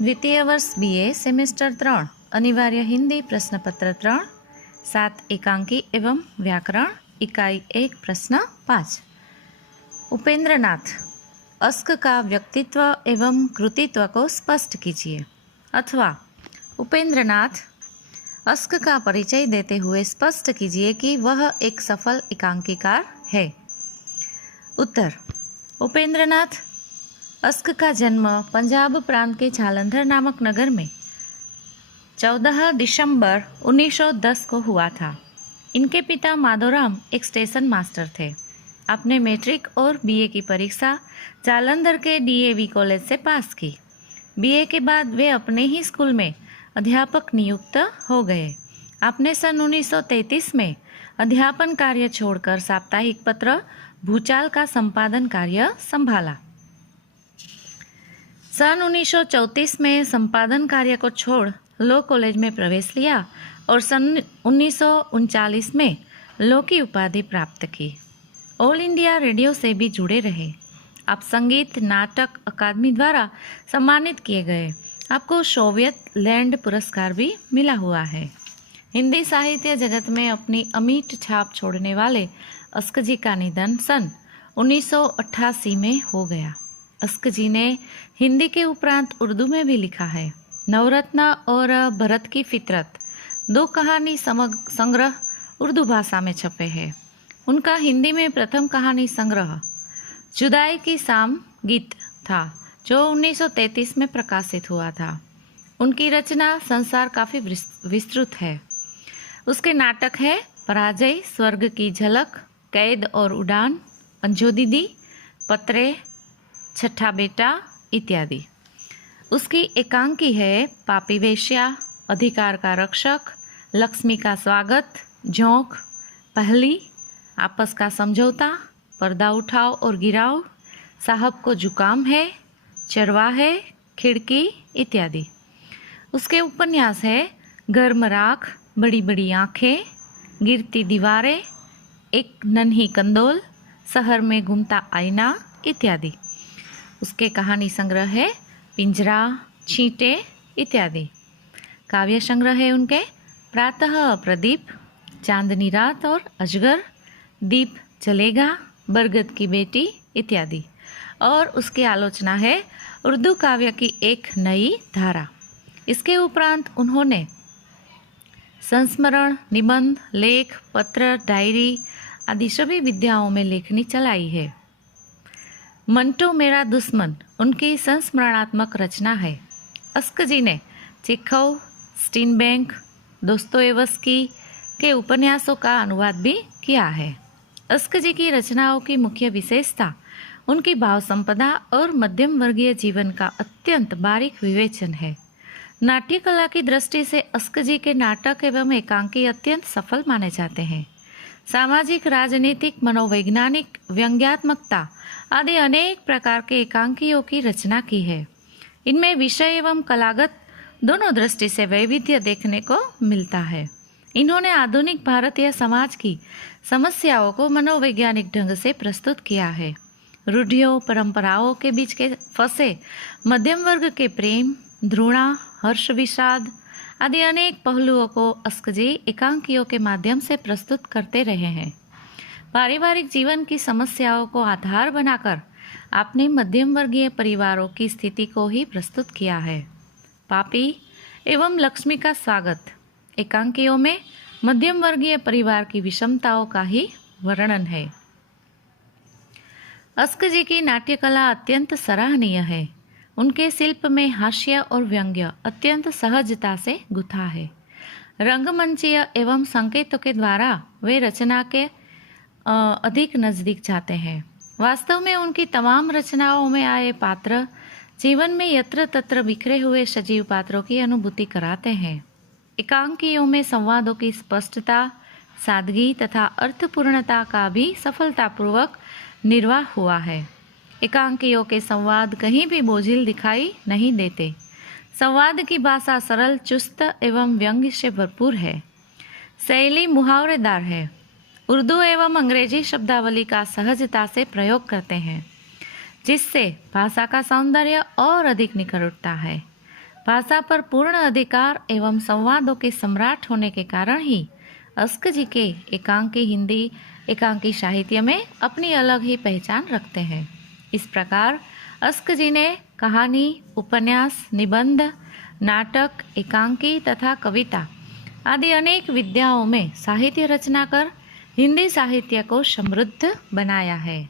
द्वितीय वर्ष BA semester 3 अनिवार्य हिंदी प्रश्नपत्र 3 7 एकांकी एवं व्याकरण इकाई 1 प्रश्न 5। उपेंद्रनाथ अस्क का व्यक्तित्व एवं कृतित्व को स्पष्ट कीजिए। अथवा उपेंद्रनाथ अस्क का परिचय देते हुए स्पष्ट कीजिए कि वह एक सफल एकांकीकार है। उत्तर उपेंद्रनाथ अस्क का जन्म पंजाब प्रांत के जालंधर नामक नगर में 14 दिसंबर 1910 को हुआ था। इनके पिता माधोराम एक स्टेशन मास्टर थे। आपने मैट्रिक और BA की परीक्षा जालंधर के DAV कॉलेज से पास की। BA के बाद वे अपने ही स्कूल में अध्यापक नियुक्त हो गए। आपने सन 1933 में अध्यापन कार्य छोड़कर साप्ताहिक पत्र भूचाल का संपादन कार्य संभाला। सन 1934 में संपादन कार्य को छोड़ लॉ कॉलेज में प्रवेश लिया और सन 1939 में लॉ की उपाधि प्राप्त की। ऑल इंडिया रेडियो से भी जुड़े रहे। आप संगीत नाटक अकादमी द्वारा सम्मानित किए गए। आपको सोवियत लैंड पुरस्कार भी मिला हुआ है। हिंदी साहित्य जगत में अपनी अमिट छाप छोड़ने वाले अस्क जी का निधन सन 1988 में हो गया। अस्क जी ने हिंदी के उपरांत उर्दू में भी लिखा है। नवरत्न और भरत की फितरत 2 कहानी संग्रह उर्दू भाषा में छपे हैं। उनका हिंदी में प्रथम कहानी संग्रह जुदाई की शाम गीत था, जो 1933 में प्रकाशित हुआ था। उनकी रचना संसार काफ़ी विस्तृत है। उसके नाटक है पराजय, स्वर्ग की झलक, कैद और उड़ान, अंजो दीदी, पत्रे, छठा बेटा इत्यादि। उसकी एकांकी है पापी वेश्या, अधिकार का रक्षक, लक्ष्मी का स्वागत, झोंक, पहली, आपस का समझौता, पर्दा उठाओ और गिराओ, साहब को जुकाम है, चरवाहे, खिड़की इत्यादि। उसके उपन्यास है गर्म राख, बड़ी बड़ी आँखें, गिरती दीवारें, एक नन्ही कंदोल, शहर में घूमता आईना इत्यादि। उसके कहानी संग्रह है पिंजरा, छींटे इत्यादि। काव्य संग्रह है उनके प्रातः प्रदीप, चांदनी रात और अजगर, दीप जलेगा, बरगद की बेटी इत्यादि। और उसकी आलोचना है उर्दू काव्य की एक नई धारा। इसके उपरांत उन्होंने संस्मरण, निबंध, लेख, पत्र, डायरी आदि सभी विद्याओं में लेखनी चलाई है। मंटो मेरा दुश्मन उनकी संस्मरणात्मक रचना है। अस्क जी ने चेखव, स्टीनबैंक, दोस्तोयेवस्की के उपन्यासों का अनुवाद भी किया है। अस्क जी की रचनाओं की मुख्य विशेषता उनकी भाव संपदा और मध्यम वर्गीय जीवन का अत्यंत बारीक विवेचन है। नाट्य कला की दृष्टि से अस्क जी के नाटक एवं एकांकी अत्यंत सफल माने जाते हैं। सामाजिक, राजनीतिक, मनोवैज्ञानिक, व्यंग्यात्मकता आदि अनेक प्रकार के एकांकियों की रचना की है। इनमें विषय एवं कलागत दोनों दृष्टि से वैविध्य देखने को मिलता है। इन्होंने आधुनिक भारतीय समाज की समस्याओं को मनोवैज्ञानिक ढंग से प्रस्तुत किया है। रूढ़ियों, परंपराओं के बीच के फंसे मध्यम वर्ग के प्रेम, ध्रुणा, हर्ष, विषाद आदि अनेक पहलुओं को अस्क जी एकांकियों के माध्यम से प्रस्तुत करते रहे हैं। पारिवारिक जीवन की समस्याओं को आधार बनाकर आपने मध्यम वर्गीय परिवारों की स्थिति को ही प्रस्तुत किया है। पापी एवं लक्ष्मी का स्वागत एकांकियों में मध्यम वर्गीय परिवार की विषमताओं का ही वर्णन है। अस्क जी की नाट्य कला अत्यंत सराहनीय है। उनके शिल्प में हास्य और व्यंग्य अत्यंत सहजता से गुथा है। रंगमंचीय एवं संकेतों के द्वारा वे रचना के अधिक नजदीक जाते हैं। वास्तव में उनकी तमाम रचनाओं में आए पात्र जीवन में यत्र तत्र बिखरे हुए सजीव पात्रों की अनुभूति कराते हैं। एकांकियों में संवादों की स्पष्टता, सादगी तथा अर्थपूर्णता का भी सफलतापूर्वक निर्वाह हुआ है। एकांकियों के संवाद कहीं भी बोझिल दिखाई नहीं देते। संवाद की भाषा सरल, चुस्त एवं व्यंग्य से भरपूर है। शैली मुहावरेदार है। उर्दू एवं अंग्रेजी शब्दावली का सहजता से प्रयोग करते हैं, जिससे भाषा का सौंदर्य और अधिक निखर उठता है। भाषा पर पूर्ण अधिकार एवं संवादों के सम्राट होने के कारण ही अस्क जी के एकांकी हिंदी एकांकी साहित्य में अपनी अलग ही पहचान रखते हैं। इस प्रकार अस्क जी ने कहानी, उपन्यास, निबंध, नाटक, एकांकी तथा कविता आदि अनेक विद्याओं में साहित्य रचना कर हिंदी साहित्य को समृद्ध बनाया है।